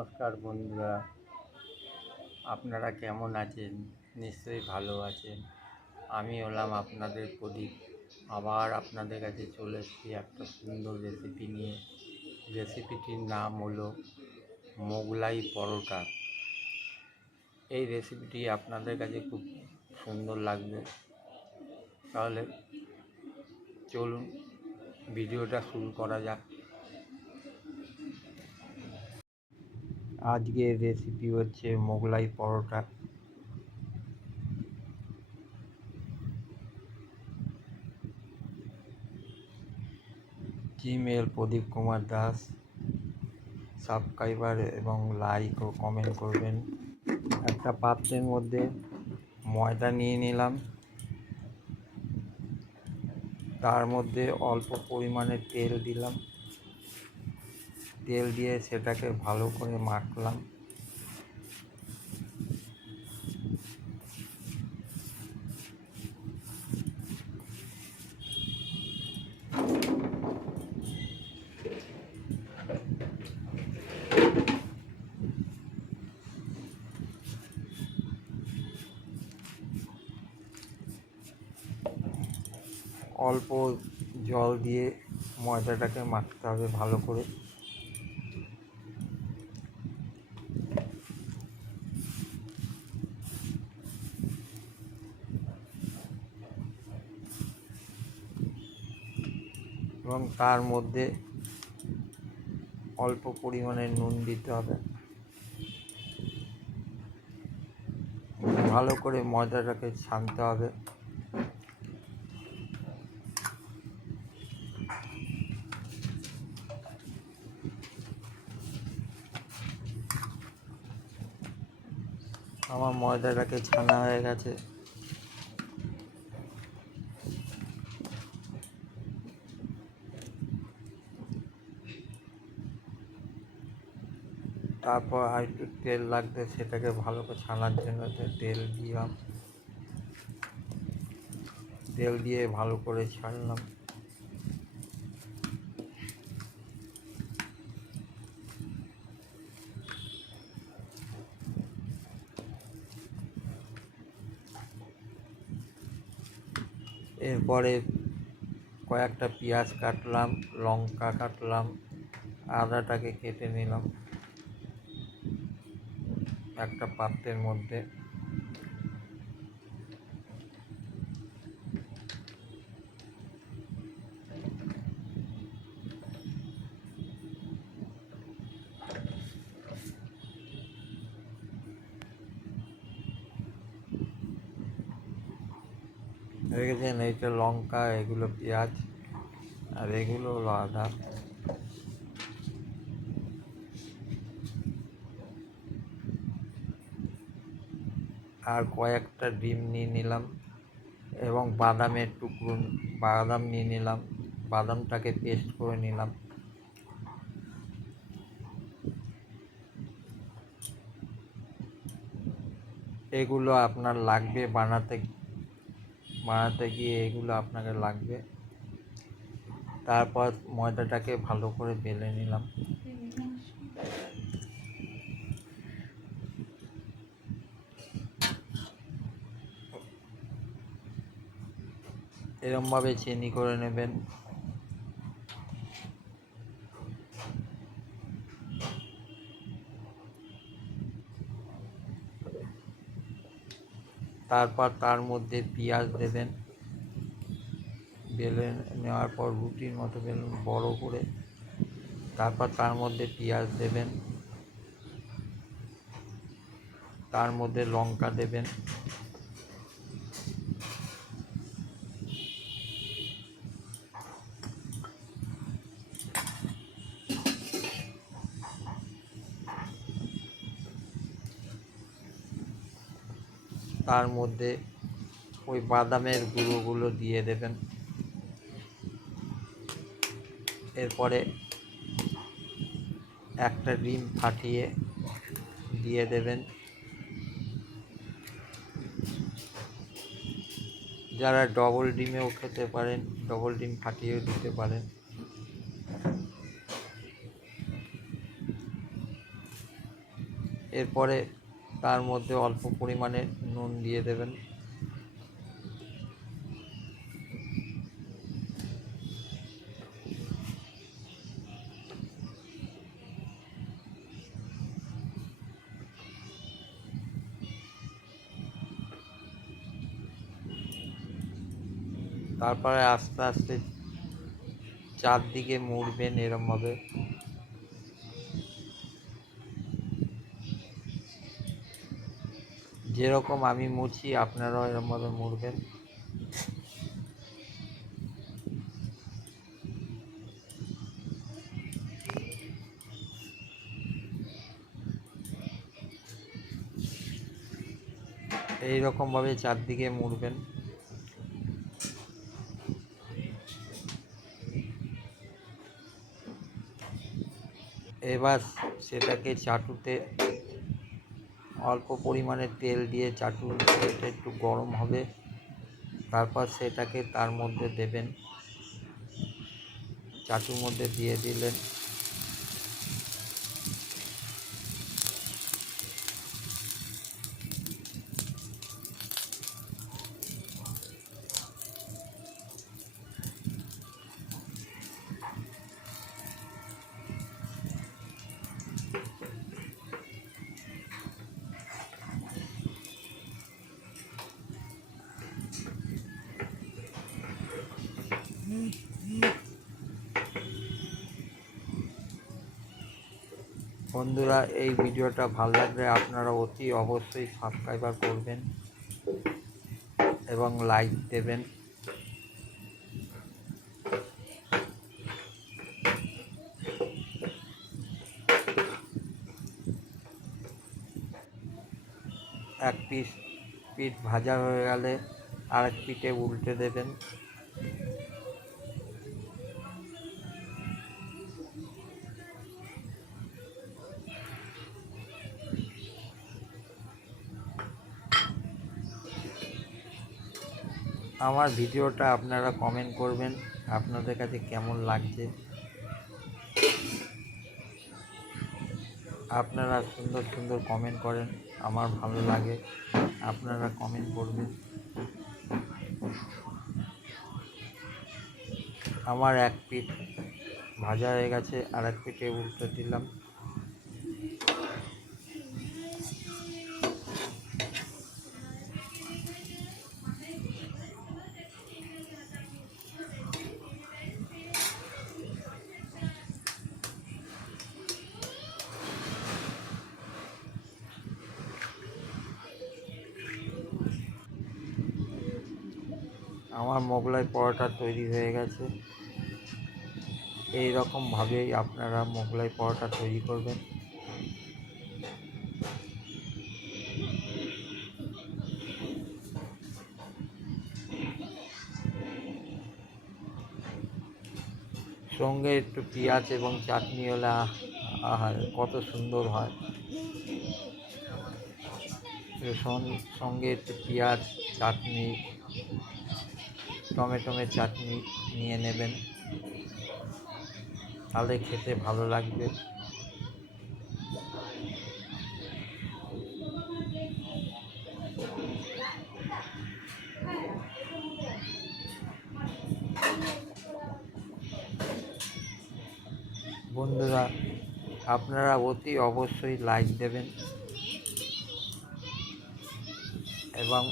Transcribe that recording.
নমস্কার বন্ধুরা, আপনারা কেমন আছেন? নিশ্চয়ই ভালো আছেন। আমি হলাম আপনাদের প্রদীপ। আবার আপনাদের কাছে চলে এসেছি একটা সুন্দর রেসিপি নিয়ে। রেসিপিটির নাম হলো মোগলাই পরোটা। এই রেসিপিটি আপনাদের কাছে খুব সুন্দর লাগবে। তাহলে চলুন ভিডিওটা শুরু করা যাক। আজকের রেসিপি হচ্ছে মোগলাই পরোটা। জিমেল প্রদীপ কুমার দাস। সাবস্ক্রাইবার এবং লাইক ও কমেন্ট করবেন। একটা পাত্রের মধ্যে ময়দা নিয়ে নিলাম, তার মধ্যে অল্প পরিমাণে তেল দিলাম। তেল দিয়ে সেটাকে ভালো করে মাখলাম। অল্প জল দিয়ে ময়দাটাকে মাখতে হবে ভালো করে। এবং তার মধ্যে অল্প পরিমাণে নুন দিতে হবে। ভালো করে ময়দাটাকে ছানতে হবে। আমার ময়দাটাকে ছানা হয়ে গেছে। তারপর আর একটু তেল লাগবে, সেটাকে ভালো করে ছানার জন্য তেল দিলাম। তেল দিয়ে ভালো করে ছাড়লাম। এরপরে কয়েকটা পেঁয়াজ কাটলাম, লঙ্কা কাটলাম, আদাটাকে কেটে নিলাম একটা পাত্রের মধ্যে। রেখেছেন এইটা লঙ্কা, এগুলো পেঁয়াজ, আর এগুলো হলো আদা। আর কয়েকটা ডিম নিয়ে নিলাম এবং বাদামের টুকরো বাদাম নিয়ে নিলাম। বাদামটাকে পেস্ট করে নিলাম। এগুলো আপনার লাগবে বানাতে গিয়ে এগুলো আপনাকে লাগবে। তারপর ময়দাটাকে ভালো করে বেলে নিলাম। এরমভাবে চিনি করে নেবেন। তারপর তার মধ্যে পেঁয়াজ দেবেন। বেলে নেওয়ার পর রুটির মতো বেলুন বড় করে, তারপর তার মধ্যে পেঁয়াজ দেবেন। তার মধ্যে লঙ্কা দেবেন। তার মধ্যে ওই বাদামের গুঁড়োগুলো দিয়ে দেবেন। এরপরে একটা ডিম ফাটিয়ে দিয়ে দেবেন। যারা ডবল ডিমেও খেতে পারেন, ডবল ডিম ফাটিয়েও দিতে পারেন। এরপরে তার মধ্যে অল্প পরিমাণে নুন দিয়ে দেবেন। তারপরে আস্তে আস্তে চারদিকে মুড়বেন এরমভাবে। যেরকম আমি মুড়ছি আপনারাও এরমভাবে মুড়বেন। এইরকমভাবে চারদিকে মুড়বেন। এবার সেটাকে চাটুতে অল্প পরিমাণে তেল দিয়ে চাটুটা একটু গরম হবে, তারপর সেটাকে তার মধ্যে দেবেন। চাটুর মধ্যে দিয়ে দিলেন। বন্ধুরা, এই ভিডিওটা ভালো লাগলে আপনারা অতি অবশ্যই সাবস্ক্রাইবার করবেন এবং লাইক দেবেন। এক পিঠ ভাজা হয়ে গেলে আরেক পিঠে উল্টে দেবেন। আমার ভিডিওটা আপনারা কমেন্ট করবেন আপনাদের কাছে কেমন লাগছে। আপনারা সুন্দর সুন্দর কমেন্ট করেন, আমার ভালো লাগে, আপনারা কমেন্ট করবেন। আমার এক পিঠ ভাজা হয়ে গেছে, আর এক পিঠে উল্টে দিলাম। আমার মোগলাই পরোটা তৈরি হয়ে গেছে। এই রকমভাবেই আপনারা মোগলাই পরোটা তৈরি করবেন। সঙ্গে একটু পেঁয়াজ এবং চাটনি হলে আহা কত সুন্দর হয়। সঙ্গে একটু পেঁয়াজ, চাটনি, টমেটোমের চাটনি নিয়ে নেবেন, তাহলে খেতে ভালো লাগবে। বন্ধুরা, আপনারা অতি অবশ্যই লাইক দেবেন এবং